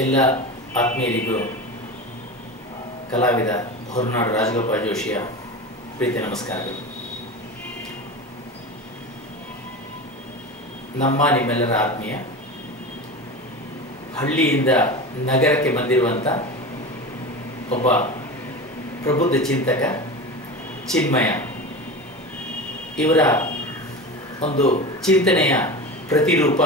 ಎಲ್ಲ ಆತ್ಮೀಯರಿಗೂ ಕಲಾವಿದ ಹೊರನಾಡು ರಾಜಗೋಪಾಲ್ ಜೋಶಿಯ ಪ್ರೀತಿ ನಮಸ್ಕಾರಗಳು. ನಿಮ್ಮೆಲ್ಲರ ಆತ್ಮೀಯ ಹಳ್ಳಿಯಿಂದ ನಗರಕ್ಕೆ ಬಂದಿರುವಂಥ ಒಬ್ಬ ಪ್ರಬುದ್ಧ ಚಿಂತಕ ಚಿನ್ಮಯ. ಇವರ ಒಂದು ಚಿಂತನೆಯ ಪ್ರತಿರೂಪ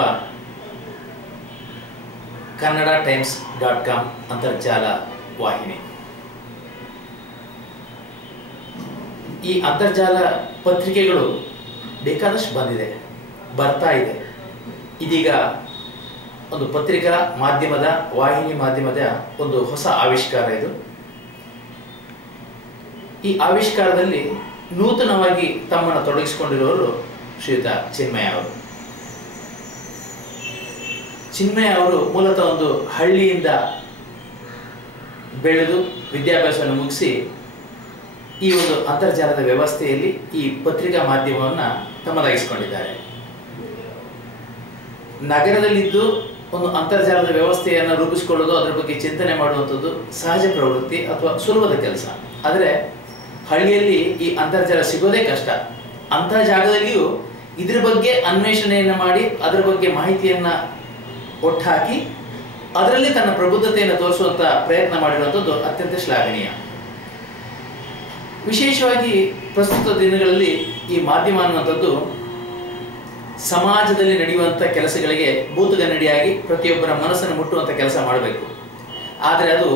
kannada-times.com ಅಂತರ್ಜಾಲ ವಾಹಿನಿ. ಈ ಅಂತರ್ಜಾಲ ಪತ್ರಿಕೆಗಳು ಬೇಕಾದಷ್ಟು ಬರ್ತಾ ಇದೆ. ಇದೀಗ ಒಂದು ಪತ್ರಿಕಾ ಮಾಧ್ಯಮದ ವಾಹಿನಿ ಮಾಧ್ಯಮದ ಒಂದು ಹೊಸ ಆವಿಷ್ಕಾರ ಇದು. ಈ ಆವಿಷ್ಕಾರದಲ್ಲಿ ನೂತನವಾಗಿ ತಮ್ಮನ್ನು ತೊಡಗಿಸಿಕೊಂಡಿರುವವರು ಶ್ರೀಯುತ ಚಿನ್ಮಯ ಅವರು. ಚಿನ್ಮಯ ಅವರು ಮೂಲತಃ ಒಂದು ಹಳ್ಳಿಯಿಂದ ಬೆಳೆದು ವಿದ್ಯಾಭ್ಯಾಸವನ್ನು ಮುಗಿಸಿ ಈ ಒಂದು ಅಂತರ್ಜಾಲದ ವ್ಯವಸ್ಥೆಯಲ್ಲಿ ಈ ಪತ್ರಿಕಾ ಮಾಧ್ಯಮವನ್ನು ತಮ್ಮದಾಗಿಸಿಕೊಂಡಿದ್ದಾರೆ. ನಗರದಲ್ಲಿದ್ದು ಒಂದು ಅಂತರ್ಜಾಲದ ವ್ಯವಸ್ಥೆಯನ್ನು ರೂಪಿಸಿಕೊಳ್ಳೋದು, ಅದರ ಬಗ್ಗೆ ಚಿಂತನೆ ಮಾಡುವಂಥದ್ದು ಸಹಜ ಪ್ರವೃತ್ತಿ ಅಥವಾ ಸುಲಭದ ಕೆಲಸ. ಆದರೆ ಹಳ್ಳಿಯಲ್ಲಿ ಈ ಅಂತರ್ಜಾಲ ಸಿಗೋದೇ ಕಷ್ಟ. ಅಂಥ ಜಾಗದಲ್ಲಿಯೂ ಇದ್ರ ಬಗ್ಗೆ ಅನ್ವೇಷಣೆಯನ್ನು ಮಾಡಿ ಅದರ ಬಗ್ಗೆ ಮಾಹಿತಿಯನ್ನು ಒಟ್ಟಾಕಿ ಅದರಲ್ಲಿ ತನ್ನ ಪ್ರಬುದ್ಧತೆಯನ್ನು ತೋರಿಸುವಂಥ ಪ್ರಯತ್ನ ಮಾಡಿರುವಂಥದ್ದು ಅತ್ಯಂತ ಶ್ಲಾಘನೀಯ. ವಿಶೇಷವಾಗಿ ಪ್ರಸ್ತುತ ದಿನಗಳಲ್ಲಿ ಈ ಮಾಧ್ಯಮ ಅನ್ನುವಂಥದ್ದು ಸಮಾಜದಲ್ಲಿ ನಡೆಯುವಂಥ ಕೆಲಸಗಳಿಗೆ ಭೂತಗನ್ನಡಿಯಾಗಿ ಪ್ರತಿಯೊಬ್ಬರ ಮನಸ್ಸನ್ನು ಮುಟ್ಟುವಂಥ ಕೆಲಸ ಮಾಡಬೇಕು. ಆದರೆ ಅದು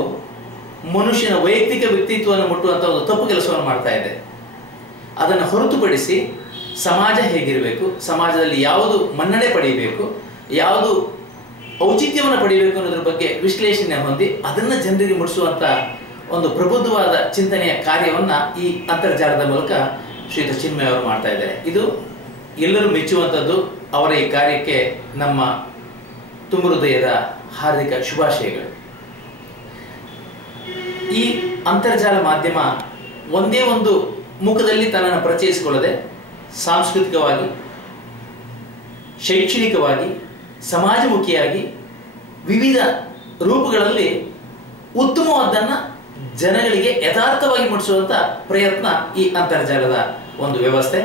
ಮನುಷ್ಯನ ವೈಯಕ್ತಿಕ ವ್ಯಕ್ತಿತ್ವವನ್ನು ಮುಟ್ಟುವಂಥ ಒಂದು ತಪ್ಪು ಕೆಲಸವನ್ನು ಮಾಡ್ತಾ ಇದೆ. ಅದನ್ನು ಹೊರತುಪಡಿಸಿ ಸಮಾಜ ಹೇಗಿರಬೇಕು, ಸಮಾಜದಲ್ಲಿ ಯಾವುದು ಮನ್ನಣೆ ಪಡೆಯಬೇಕು, ಯಾವುದು ಔಚಿತ್ಯವನ್ನು ಪಡೆಯಬೇಕು ಅನ್ನೋದ್ರ ಬಗ್ಗೆ ವಿಶ್ಲೇಷಣೆ ಹೊಂದಿ ಅದನ್ನು ಜನರಿಗೆ ಮುಟ್ಟಿಸುವಂಥ ಒಂದು ಪ್ರಬುದ್ಧವಾದ ಚಿಂತನೆಯ ಕಾರ್ಯವನ್ನು ಈ ಅಂತರ್ಜಾಲದ ಮೂಲಕ ಶ್ರೀಯುತ ಚಿನ್ಮಯ ಅವರು ಮಾಡ್ತಾ ಇದ್ದಾರೆ. ಇದು ಎಲ್ಲರೂ ಮೆಚ್ಚುವಂಥದ್ದು. ಅವರ ಈ ಕಾರ್ಯಕ್ಕೆ ನಮ್ಮ ತುಂಬು ಹೃದಯದ ಹಾರ್ದಿಕ ಶುಭಾಶಯಗಳು. ಈ ಅಂತರ್ಜಾಲ ಮಾಧ್ಯಮ ಒಂದೇ ಒಂದು ಮುಖದಲ್ಲಿ ತನ್ನನ್ನು ಪರಿಚಯಿಸಿಕೊಳ್ಳದೆ ಸಾಂಸ್ಕೃತಿಕವಾಗಿ, ಶೈಕ್ಷಣಿಕವಾಗಿ, ಸಮಾಜಮುಖಿಯಾಗಿ ವಿವಿಧ ರೂಪಗಳಲ್ಲಿ ಉತ್ತಮವಾದನ್ನು ಜನಗಳಿಗೆ ಯಥಾರ್ಥವಾಗಿ ಮುಟ್ಟಿಸುವಂಥ ಪ್ರಯತ್ನ ಈ ಅಂತರ್ಜಾಲದ ಒಂದು ವ್ಯವಸ್ಥೆ.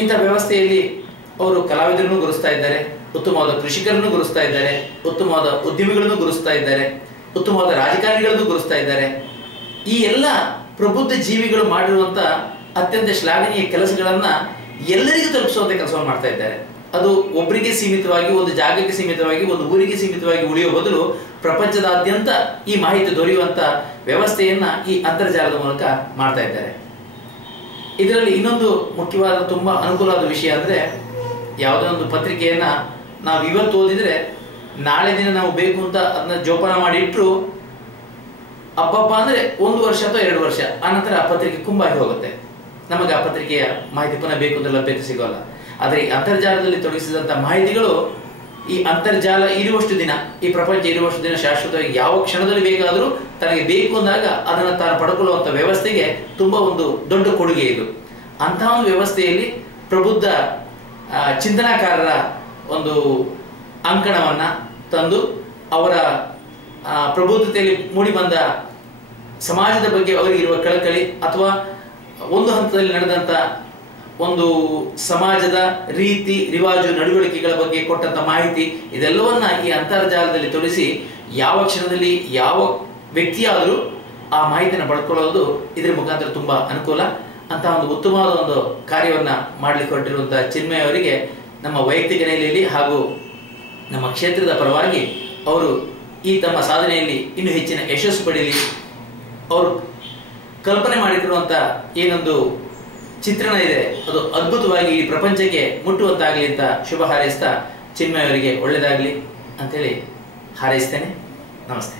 ಇಂಥ ವ್ಯವಸ್ಥೆಯಲ್ಲಿ ಅವರು ಕಲಾವಿದರನ್ನು ಗುರುಸ್ತಾ ಇದ್ದಾರೆ, ಉತ್ತಮವಾದ ಕೃಷಿಕರನ್ನು ಗುರುಸ್ತಾ ಇದ್ದಾರೆ, ಉತ್ತಮವಾದ ಉದ್ಯಮಿಗಳನ್ನು ಗುರುಸ್ತಾ ಇದ್ದಾರೆ, ಉತ್ತಮವಾದ ರಾಜಕಾರಣಿಗಳನ್ನು ಗುರುಸ್ತಾ ಇದ್ದಾರೆ. ಈ ಎಲ್ಲ ಪ್ರಬುದ್ಧ ಜೀವಿಗಳು ಮಾಡಿರುವಂಥ ಅತ್ಯಂತ ಶ್ಲಾಘನೀಯ ಕೆಲಸಗಳನ್ನು ಎಲ್ಲರಿಗೂ ತಲುಪಿಸುವಂಥ ಕೆಲಸವನ್ನು ಮಾಡ್ತಾ ಇದ್ದಾರೆ. ಅದು ಒಬ್ಬರಿಗೆ ಸೀಮಿತವಾಗಿ, ಒಂದು ಜಾಗಕ್ಕೆ ಸೀಮಿತವಾಗಿ, ಒಂದು ಊರಿಗೆ ಸೀಮಿತವಾಗಿ ಉಳಿಯುವ ಬದಲು ಪ್ರಪಂಚದಾದ್ಯಂತ ಈ ಮಾಹಿತಿ ದೊರೆಯುವಂಥ ವ್ಯವಸ್ಥೆಯನ್ನು ಈ ಅಂತರ್ಜಾಲದ ಮೂಲಕ ಮಾಡ್ತಾ ಇದ್ದಾರೆ. ಇದರಲ್ಲಿ ಇನ್ನೊಂದು ಮುಖ್ಯವಾದ ತುಂಬ ಅನುಕೂಲವಾದ ವಿಷಯ ಅಂದರೆ, ಯಾವುದೇ ಒಂದು ಪತ್ರಿಕೆಯನ್ನು ನಾವು ಇವತ್ತು ಓದಿದರೆ ನಾಳೆ ದಿನ ನಾವು ಬೇಕು ಅಂತ ಅದನ್ನ ಜೋಪಾನ ಮಾಡಿ ಇಟ್ಟರು ಅಬ್ಬಬ್ಬ ಅಂದರೆ 1 ವರ್ಷ ಅಥವಾ 2 ವರ್ಷ ಆನಂತರ ಆ ಪತ್ರಿಕೆ ಕುಂಬಾಗಿ ಹೋಗುತ್ತೆ. ನಮಗೆ ಆ ಪತ್ರಿಕೆಯ ಮಾಹಿತಿ ಪುನಃ ಬೇಕು ಅಂತ ಲಭ್ಯತೆ ಸಿಗೋಲ್ಲ. ಆದರೆ ಈ ಅಂತರ್ಜಾಲದಲ್ಲಿ ತೊಡಗಿಸಿದಂಥ ಮಾಹಿತಿಗಳು ಈ ಅಂತರ್ಜಾಲ ಇರುವಷ್ಟು ದಿನ, ಈ ಪ್ರಪಂಚ ಇರುವಷ್ಟು ದಿನ ಶಾಶ್ವತವಾಗಿ ಯಾವ ಕ್ಷಣದಲ್ಲಿ ಬೇಕಾದರೂ ತನಗೆ ಬೇಕು ಅಂದಾಗ ಅದನ್ನು ತಾನು ಪಡ್ಕೊಳ್ಳುವಂಥ ವ್ಯವಸ್ಥೆಗೆ ತುಂಬ ಒಂದು ದೊಡ್ಡ ಕೊಡುಗೆ ಇದು. ಅಂತಹ ಒಂದು ವ್ಯವಸ್ಥೆಯಲ್ಲಿ ಪ್ರಬುದ್ಧ ಚಿಂತನಾಕಾರರ ಒಂದು ಅಂಕಣವನ್ನು ತಂದು ಅವರ ಪ್ರಬುದ್ಧತೆಯಲ್ಲಿ ಮೂಡಿಬಂದ ಸಮಾಜದ ಬಗ್ಗೆ ಅವರಿಗಿರುವ ಕಳಕಳಿ ಅಥವಾ ಒಂದು ಹಂತದಲ್ಲಿ ನಡೆದಂಥ ಒಂದು ಸಮಾಜದ ರೀತಿ ರಿವಾಜು ನಡವಳಿಕೆಗಳ ಬಗ್ಗೆ ಕೊಟ್ಟಂಥ ಮಾಹಿತಿ, ಇದೆಲ್ಲವನ್ನ ಈ ಅಂತರ್ಜಾಲದಲ್ಲಿ ತೊಡಗಿಸಿ ಯಾವ ಕ್ಷಣದಲ್ಲಿ ಯಾವ ವ್ಯಕ್ತಿಯಾದರೂ ಆ ಮಾಹಿತಿಯನ್ನು ಪಡ್ಕೊಳ್ಳೋದು ಇದರ ಮುಖಾಂತರ ತುಂಬ ಅನುಕೂಲ. ಅಂತ ಒಂದು ಉತ್ತಮವಾದ ಒಂದು ಕಾರ್ಯವನ್ನು ಮಾಡಲಿಕ್ಕೆ ಹೊರಟಿರುವಂಥ ಚಿನ್ಮಯ ಅವರಿಗೆ ನಮ್ಮ ವೈಯಕ್ತಿಕ ನೆಲೆಯಲ್ಲಿ ಹಾಗೂ ನಮ್ಮ ಕ್ಷೇತ್ರದ ಪರವಾಗಿ ಅವರು ಈ ತಮ್ಮ ಸಾಧನೆಯಲ್ಲಿ ಇನ್ನೂ ಹೆಚ್ಚಿನ ಯಶಸ್ಸು ಪಡೆಯಲಿ, ಅವರು ಕಲ್ಪನೆ ಮಾಡಿರುವಂಥ ಏನೊಂದು ಚಿತ್ರಣ ಇದೆ ಅದು ಅದ್ಭುತವಾಗಿ ಈ ಪ್ರಪಂಚಕ್ಕೆ ಮುಟ್ಟುವಂತಾಗಲಿ ಅಂತ ಶುಭ ಹಾರೈಸ್ತಾ ಚಿನ್ಮಯ ಅವರಿಗೆ ಒಳ್ಳೆಯದಾಗಲಿ ಅಂತೇಳಿ ಹಾರೈಸ್ತೇನೆ. ನಮಸ್ತೆ.